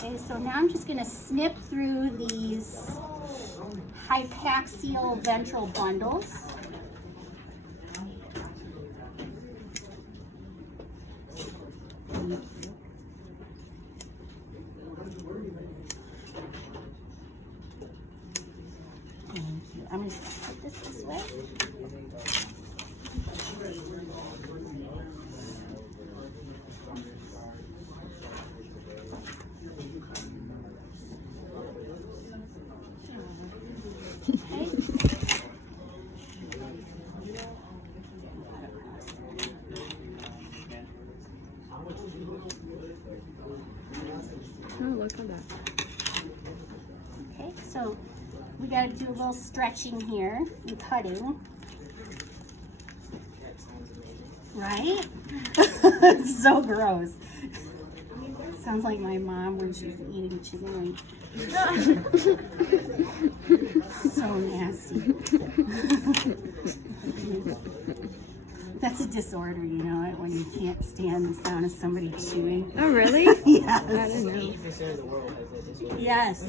Okay, so now I'm just going to snip through these hypaxial ventral bundles. Thank you. I'm going to put this way. Oh, look at that. Okay, so we got to do a little stretching here and cutting. Right? It's so gross. Sounds like my mom when she's eating chicken wings. So nasty. That's a disorder, you know, when you can't stand the sound of somebody chewing. Oh, really? Yes. I didn't know. 80% of the world has that disorder. Yes.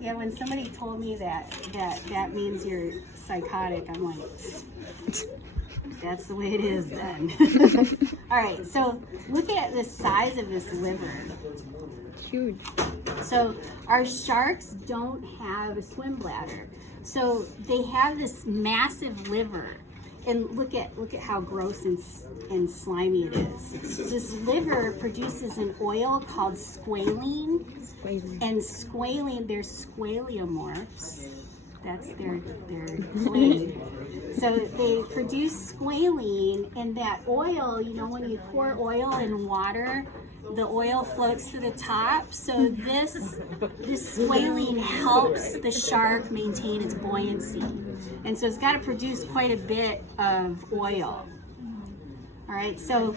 Yeah, when somebody told me that means you're psychotic, I'm like, that's the way it is then. All right, so look at the size of this liver. It's huge. So our sharks don't have a swim bladder. So they have this massive liver. And look at how gross and slimy it is. So this liver produces an oil called squalene. And squalene, they're squaleomorphs. That's their claim. So they produce squalene, and that oil, you know, when you pour oil in water, the oil floats to the top. So this squalene helps the shark maintain its buoyancy. And so it's got to produce quite a bit of oil. All right, so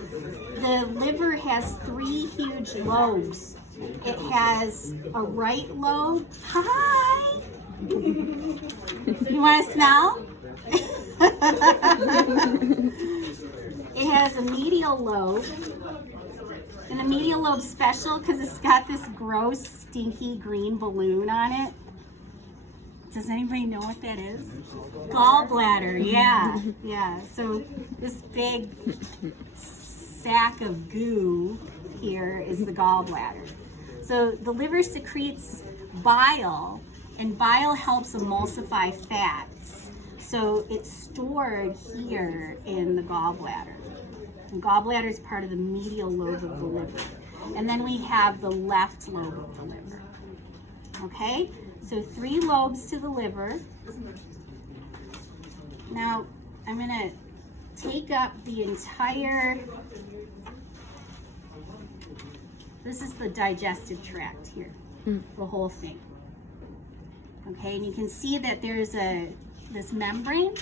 the liver has 3 huge lobes. It has a right lobe. Hi! You want to smell? It has a medial lobe. And the medial lobe's special because it's got this gross, stinky green balloon on it. Does anybody know what that is? Gallbladder, yeah. Yeah, so this big sack of goo here is the gallbladder. So the liver secretes bile, and bile helps emulsify fats. So it's stored here in the gallbladder. And gallbladder is part of the medial lobe of the liver. And then we have the left lobe of the liver. Okay? So 3 lobes to the liver. Now, I'm going to take up the entire, this is the digestive tract here, the whole thing. Okay, and you can see that there's this membrane.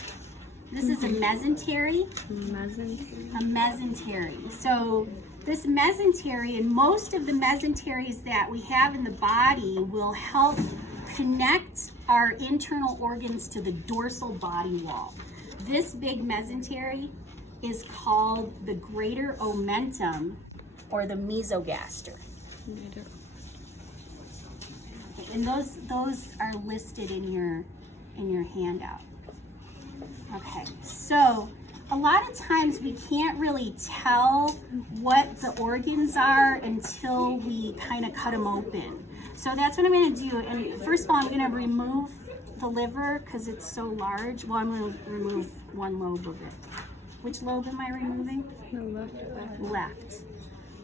This is a mesentery. A mesentery. So this mesentery, and most of the mesenteries that we have in the body, will help connect our internal organs to the dorsal body wall. This big mesentery is called the greater omentum, or the mesogaster. And those are listed in your handout. Okay, so a lot of times we can't really tell what the organs are until we kind of cut them open. So that's what I'm going to do. And first of all, I'm going to remove the liver because it's so large. Well, I'm going to remove one lobe of it. Which lobe am I removing? The left. Left.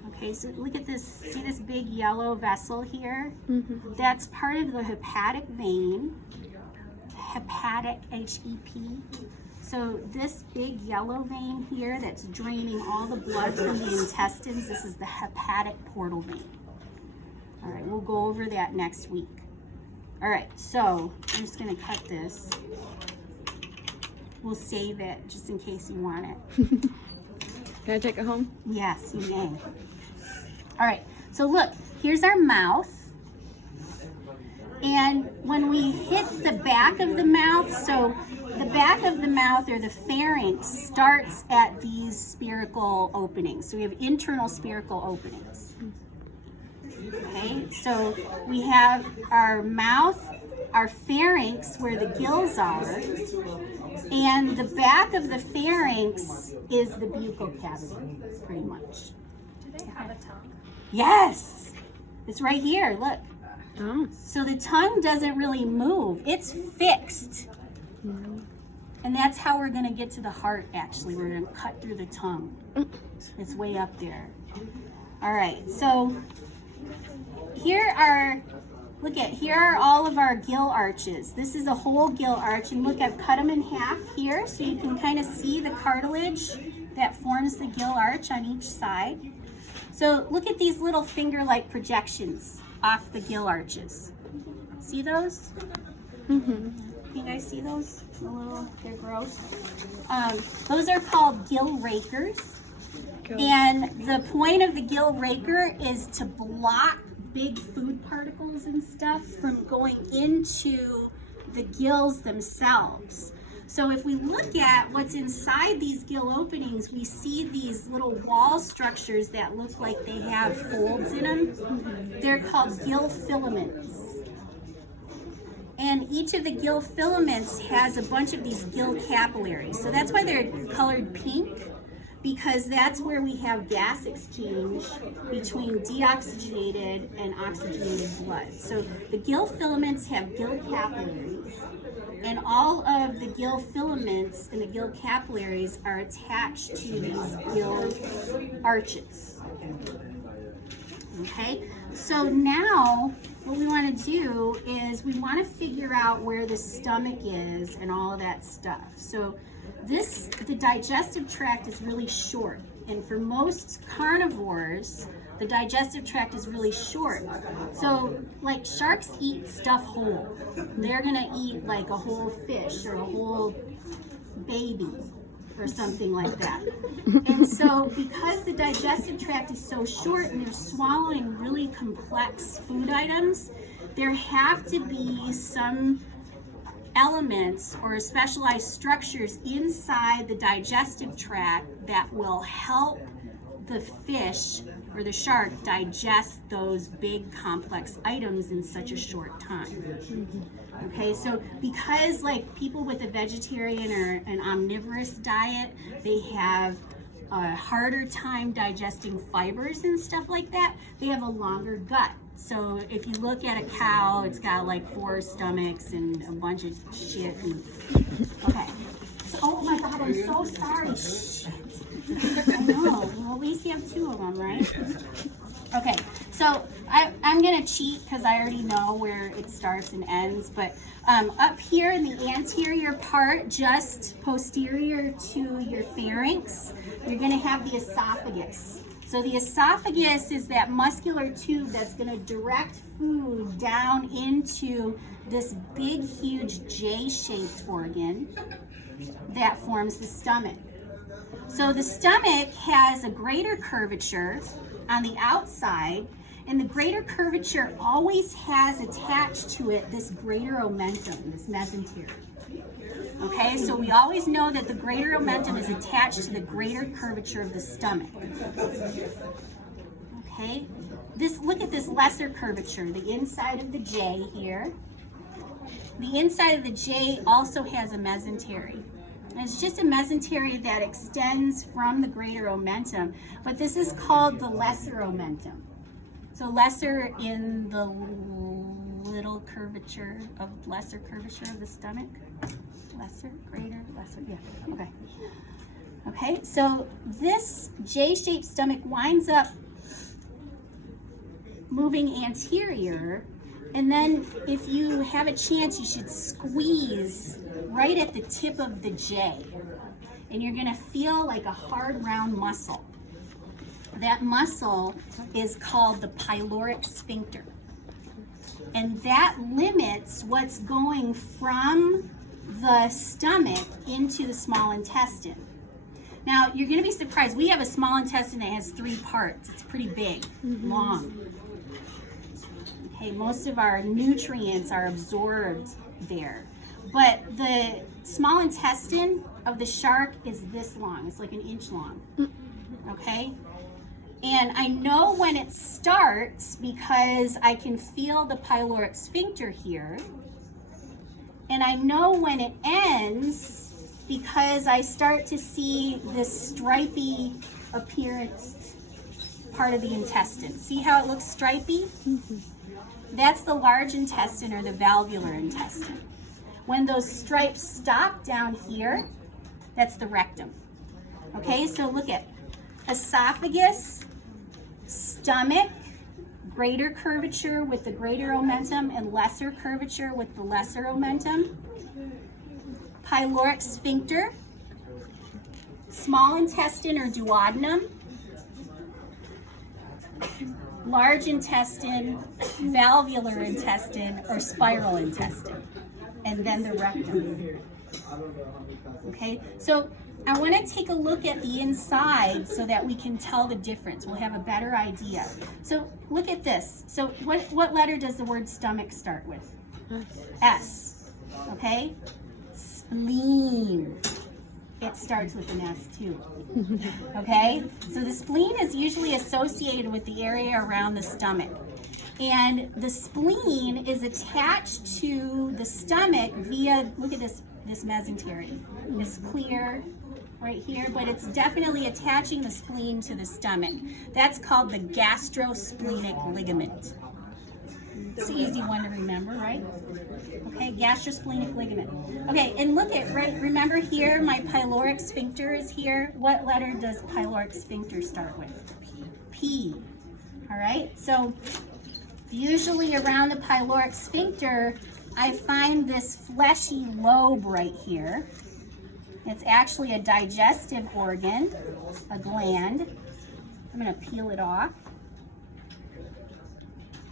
Okay, so look at this. See this big yellow vessel here? Mm-hmm. That's part of the hepatic vein. Hepatic, H-E-P. So this big yellow vein here that's draining all the blood from the intestines, this is the hepatic portal vein. All right, we'll go over that next week. All right, so I'm just gonna cut this. We'll save it just in case you want it. Can I take it home? Yes, you may. All right, so look, here's our mouth. And when we hit the back of the mouth, so the back of the mouth, or the pharynx, starts at these spherical openings. So we have internal spherical openings. Okay, so we have our mouth, our pharynx where the gills are, and the back of the pharynx is the buccal cavity, pretty much. Do they have a tongue? Yes, it's right here, look. Oh. So the tongue doesn't really move, it's fixed. And that's how we're gonna get to the heart, actually. We're gonna cut through the tongue. It's way up there. All right, so here are all of our gill arches. This is a whole gill arch, and look, I've cut them in half here so you can kind of see the cartilage that forms the gill arch on each side. So look at these little finger-like projections off the gill arches. See those? Mm-hmm. You guys see those? They're gross. Those are called gill rakers. And the point of the gill raker is to block big food particles and stuff from going into the gills themselves. So if we look at what's inside these gill openings, we see these little wall structures that look like they have folds in them. They're called gill filaments. And each of the gill filaments has a bunch of these gill capillaries. So that's why they're colored pink, because that's where we have gas exchange between deoxygenated and oxygenated blood. So the gill filaments have gill capillaries, and all of the gill filaments and the gill capillaries are attached to these gill arches. Okay, so now what we want to do is we want to figure out where the stomach is and all of that stuff. So the digestive tract is really short, and for most carnivores, the digestive tract is really short. So like sharks eat stuff whole. They're gonna eat like a whole fish or a whole baby or something like that. And so because the digestive tract is so short and they're swallowing really complex food items, there have to be some elements or specialized structures inside the digestive tract that will help the fish or the shark digest those big complex items in such a short time. Okay, so because like people with a vegetarian or an omnivorous diet, they have a harder time digesting fibers and stuff like that, they have a longer gut. So if you look at a cow, it's got like 4 stomachs and a bunch of shit. Okay. So, oh my God, I'm so sorry. Shit. I know. Well, at least you have 2 of them, right? Okay. So I'm gonna cheat because I already know where it starts and ends. But up here in the anterior part, just posterior to your pharynx, you're gonna have the esophagus. So the esophagus is that muscular tube that's going to direct food down into this big, huge J-shaped organ that forms the stomach. So the stomach has a greater curvature on the outside, and the greater curvature always has attached to it this greater omentum, this mesentery. Okay, so we always know that the greater omentum is attached to the greater curvature of the stomach. Okay, look at this lesser curvature, the inside of the J here. The inside of the J also has a mesentery. And it's just a mesentery that extends from the greater omentum, but this is called the lesser omentum. So lesser in the little curvature of lesser curvature of the stomach. Lesser, greater, lesser, yeah, okay. Okay, so this J-shaped stomach winds up moving anterior, and then if you have a chance, you should squeeze right at the tip of the J, and you're gonna feel like a hard, round muscle. That muscle is called the pyloric sphincter, and that limits what's going from the stomach into the small intestine. Now, you're going to be surprised. We have a small intestine that has 3 parts. It's pretty big, long. Okay, most of our nutrients are absorbed there. But the small intestine of the shark is this long. It's like an inch long. Okay? And I know when it starts because I can feel the pyloric sphincter here. And I know when it ends because I start to see this stripy appearance part of the intestine. See how it looks stripy? That's the large intestine or the valvular intestine. When those stripes stop down here, that's the rectum. Okay, so look at esophagus, stomach, greater curvature with the greater omentum and lesser curvature with the lesser omentum. Pyloric sphincter, small intestine or duodenum, large intestine, valvular intestine, or spiral intestine, and then the rectum. Okay, so I want to take a look at the inside so that we can tell the difference. We'll have a better idea. So look at this. So what letter does the word stomach start with? S. Okay? Spleen. It starts with an S too. Okay? So the spleen is usually associated with the area around the stomach. And the spleen is attached to the stomach via, look at this mesentery. It's clear right here, but it's definitely attaching the spleen to the stomach. That's called the gastrosplenic ligament. It's an easy one to remember, right? Okay, gastrosplenic ligament. Okay, and look at, right, remember here, my pyloric sphincter is here. What letter does pyloric sphincter start with? P. All right, so usually around the pyloric sphincter, I find this fleshy lobe right here. It's actually a digestive organ, a gland. I'm going to peel it off.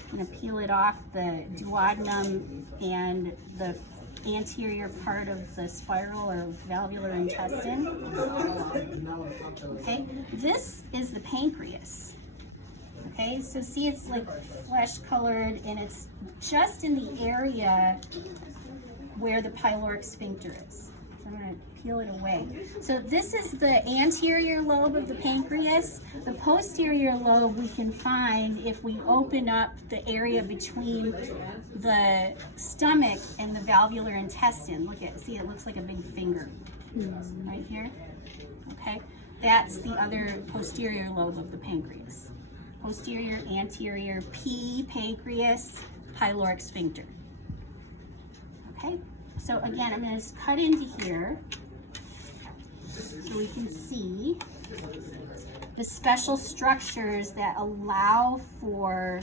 I'm going to peel it off the duodenum and the anterior part of the spiral or valvular intestine. Okay, this is the pancreas. Okay, so see, it's like flesh colored and it's just in the area where the pyloric sphincter is. So I'm going to peel it away. So this is the anterior lobe of the pancreas. The posterior lobe we can find if we open up the area between the stomach and the valvular intestine. Look at, see, it looks like a big finger right here. Okay, that's the other posterior lobe of the pancreas. Posterior, anterior, P, pancreas, pyloric sphincter. Okay, so again, I'm going to just cut into here so we can see the special structures that allow for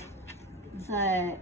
the